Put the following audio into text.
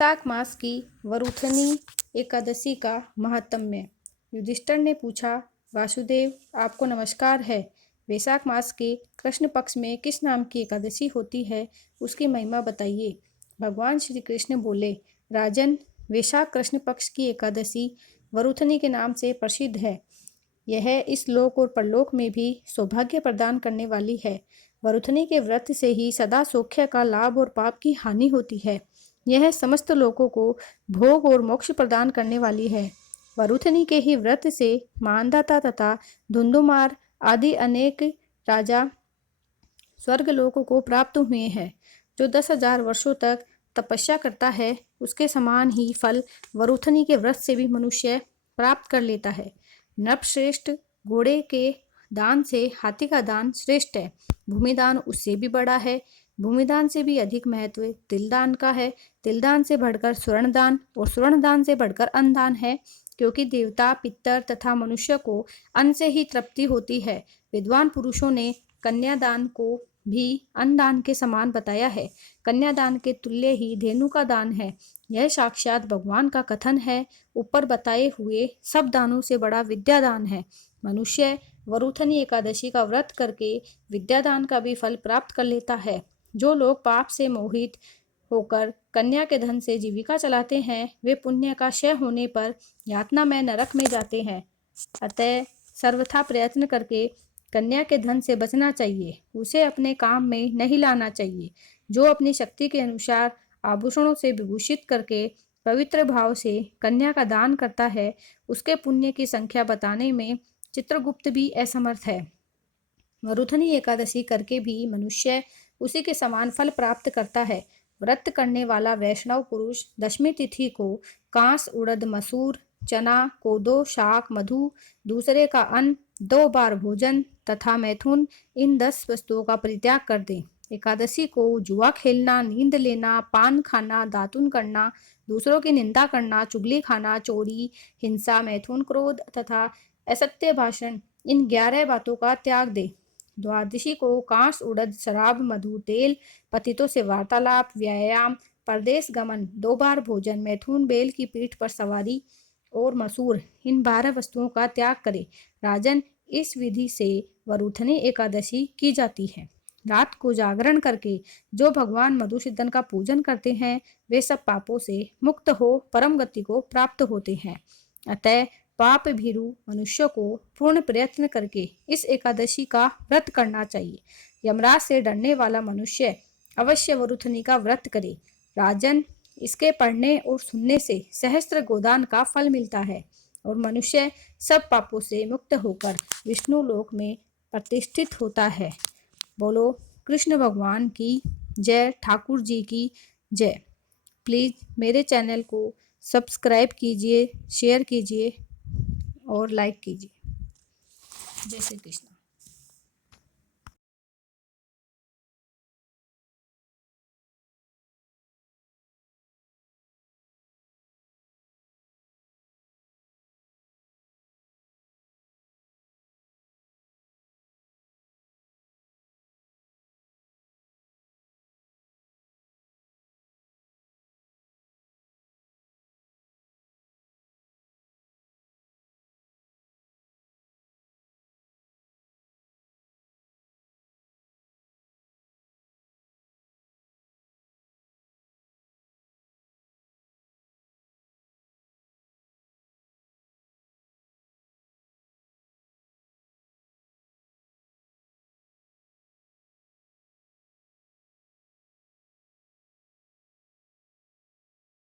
वैशाख मास की वरुथनी एकादशी का महात्म्य। युधिष्ठिर ने पूछा, वासुदेव, आपको नमस्कार है। वैशाख मास के कृष्ण पक्ष में किस नाम की एकादशी होती है, उसकी महिमा बताइए। भगवान श्री कृष्ण बोले, राजन, वैशाख कृष्ण पक्ष की एकादशी वरुथनी के नाम से प्रसिद्ध है। यह इस लोक और परलोक में भी सौभाग्य प्रदान करने वाली है। वरुथनी के व्रत से ही सदा सौख्य का लाभ और पाप की हानि होती है। यह समस्त लोगों को भोग और मोक्ष प्रदान करने वाली है। वरुथनी के ही व्रत से मानदाता तथा धुंधुमार आदि अनेक राजा स्वर्ग लोकों को प्राप्त हुए हैं। जो 10,000 वर्षों तक तपस्या करता है, उसके समान ही फल वरुथनी के व्रत से भी मनुष्य प्राप्त कर लेता है। नृपश्रेष्ठ, घोड़े के दान से हाथी का दान श्रेष्ठ है। भूमिदान उससे भी बड़ा है। भूमिदान से भी अधिक महत्व तिलदान का है। तिलदान से बढ़कर स्वर्णदान और स्वर्णदान से बढ़कर अन्नदान है, क्योंकि देवता, पितर तथा मनुष्य को अन्न से ही तृप्ति होती है। विद्वान पुरुषों ने कन्यादान को भी अन्नदान के समान बताया है। कन्यादान के तुल्य ही धेनु का दान है। यह साक्षात भगवान का कथन है। ऊपर बताए हुए सब दानों से बड़ा विद्यादान है। मनुष्य वरुथनी एकादशी का व्रत करके विद्यादान का भी फल प्राप्त कर लेता है। जो लोग पाप से मोहित होकर कन्या के धन से जीविका चलाते हैं, वे पुण्य का क्षय होने पर यातना में नरक में जाते हैं। अतः सर्वथा प्रयत्न करके कन्या के धन से बचना चाहिए। उसे अपने काम में नहीं लाना चाहिए। जो अपनी शक्ति के अनुसार आभूषणों से विभूषित करके पवित्र भाव से कन्या का दान करता है, उसके पुण्य की संख्या बताने में चित्रगुप्त भी असमर्थ है। वरुथनी एकादशी करके भी मनुष्य उसी के समान फल प्राप्त करता है। व्रत करने वाला वैष्णव पुरुष दशमी तिथि को कांस, उड़द, मसूर, चना, कोदो, शाक, मधु, दूसरे का अन्न, 2 बार भोजन तथा मैथुन, इन 10 वस्तुओं का परित्याग कर दे। एकादशी को जुआ खेलना, नींद लेना, पान खाना, दातुन करना, दूसरों की निंदा करना, चुगली खाना, चोरी, हिंसा, मैथुन, क्रोध तथा असत्य भाषण, इन 11 बातों का त्याग दे। द्वादशी को कांस, उड़द, शराब, मधु, तेल, पतितों से वार्तालाप, व्यायाम, परदेश गमन, 2 बार भोजन, मैथुन, बैल की पीठ पर सवारी और मसूर, इन 12 वस्तुओं का त्याग करे। राजन, इस विधि से वरुथनी एकादशी की जाती है। रात को जागरण करके जो भगवान मधुसूदन का पूजन करते हैं, वे सब पापों से मुक्त हो परम गति को प्राप्त होते हैं। अतः पाप भीरु मनुष्य को पूर्ण प्रयत्न करके इस एकादशी का व्रत करना चाहिए। यमराज से डरने वाला मनुष्य अवश्य वरुथनी का व्रत करे। राजन, इसके पढ़ने और सुनने से सहस्त्र गोदान का फल मिलता है और मनुष्य सब पापों से मुक्त होकर विष्णु लोक में प्रतिष्ठित होता है। बोलो कृष्ण भगवान की जय, ठाकुर जी की जय। प्लीज़ मेरे चैनल को सब्सक्राइब कीजिए, शेयर कीजिए और लाइक कीजिए। जय श्री कृष्ण।